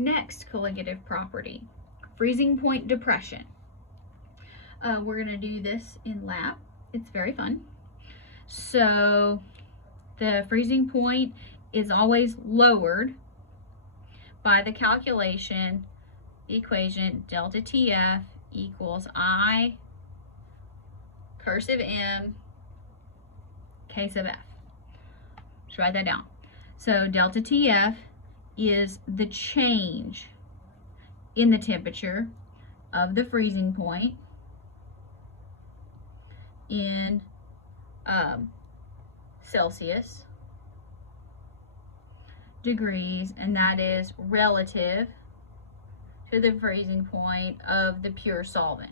Next colligative property, freezing point depression. We're going to do this in lab. It's very fun. So the freezing point is always lowered by the calculation equation delta TF equals I cursive M K sub F. Just write that down. So delta TF is the change in the temperature of the freezing point in Celsius degrees, and that is relative to the freezing point of the pure solvent.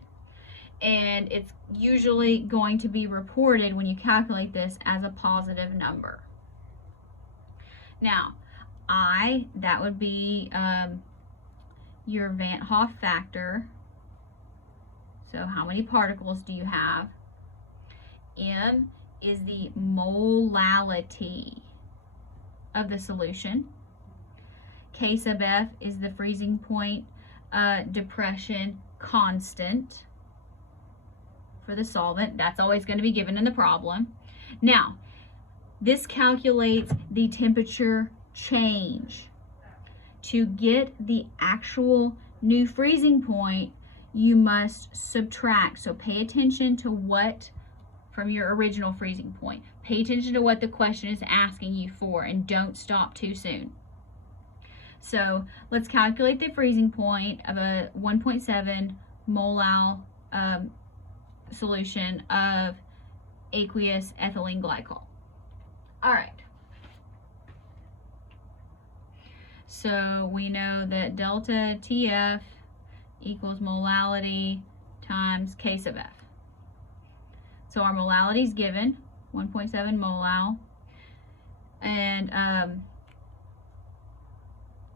And it's usually going to be reported when you calculate this as a positive number. Now, I, that would be your Van Hoff factor. So how many particles do you have? M is the molality of the solution. K sub F is the freezing point depression constant for the solvent. That's always going to be given in the problem. Now, this calculates the temperature change. To get the actual new freezing point, you must subtract. So pay attention to what from your original freezing point. Pay attention to what the question is asking you for, and don't stop too soon. So let's calculate the freezing point of a 1.7 molal solution of aqueous ethylene glycol. All right. So we know that delta TF equals molality times K sub F. So our molality is given, 1.7 molal. And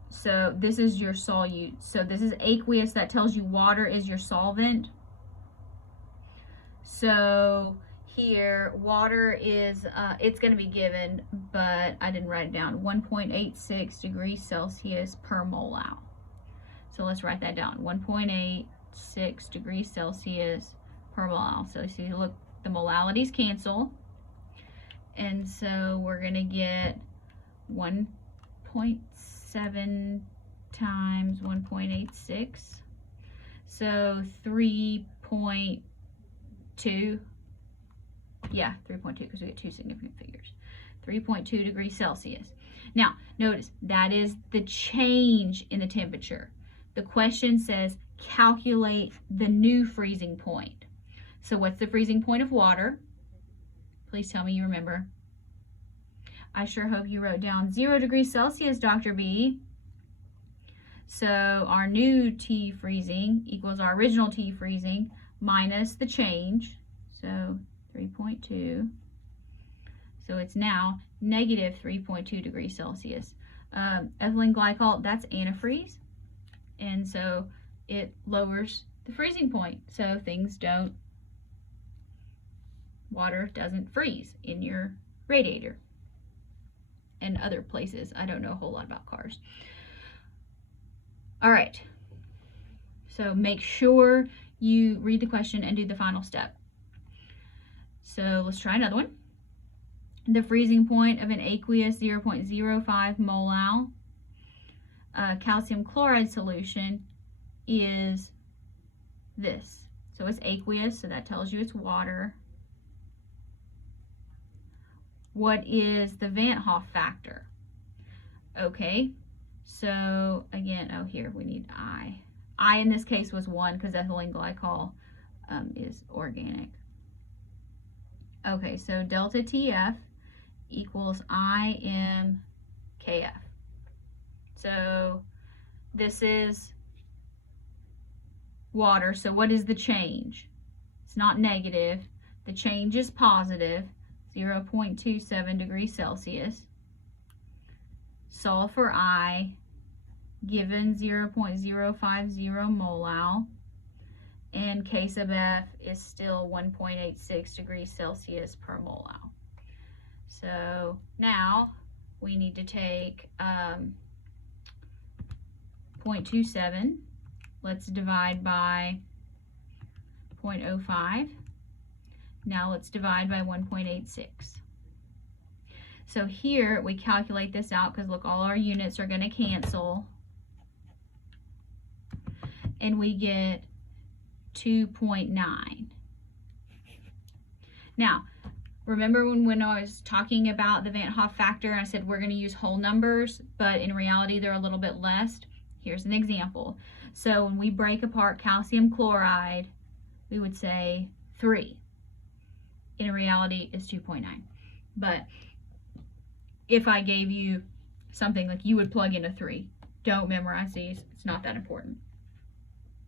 so this is your solute. So this is aqueous. That tells you water is your solvent. So here, water is, it's going to be given, but I didn't write it down, 1.86 degrees Celsius per molal. So let's write that down, 1.86 degrees Celsius per molal. So see, look, the molalities cancel. And so we're going to get 1.7 times 1.86. So 3.2. Yeah, 3.2, because we get two significant figures. 3.2 degrees Celsius. Now, notice that is the change in the temperature. The question says calculate the new freezing point. So what's the freezing point of water? Please tell me you remember. I sure hope you wrote down 0 degrees Celsius, Dr. B. So our new T freezing equals our original T freezing minus the change. So 3.2. So it's now negative 3.2 degrees Celsius. Ethylene glycol, that's antifreeze. And so it lowers the freezing point. So water doesn't freeze in your radiator and other places. I don't know a whole lot about cars. All right. So make sure you read the question and do the final step. So let's try another one. The freezing point of an aqueous 0.05 molal calcium chloride solution is this. So it's aqueous, so that tells you it's water. What is the Van Hoff factor? Okay, so again, oh here we need I. I in this case was 1 because ethylene glycol is organic. Okay, so delta TF equals IMKF. So this is water, so what is the change? It's not negative. The change is positive, 0.27 degrees Celsius. Solve for I, given 0.050 molal, and K sub F is still 1.86 degrees Celsius per molal. So now we need to take 0.27. Let's divide by 0.05. Now let's divide by 1.86. So here we calculate this out because look, all our units are going to cancel. And we get 2.9. Now, remember when I was talking about the Van Hoff factor, I said we're going to use whole numbers, but in reality they're a little bit less. Here's an example. So when we break apart calcium chloride, we would say 3. In reality, it's 2.9. But if I gave you something like you would plug in a 3, don't memorize these. It's not that important.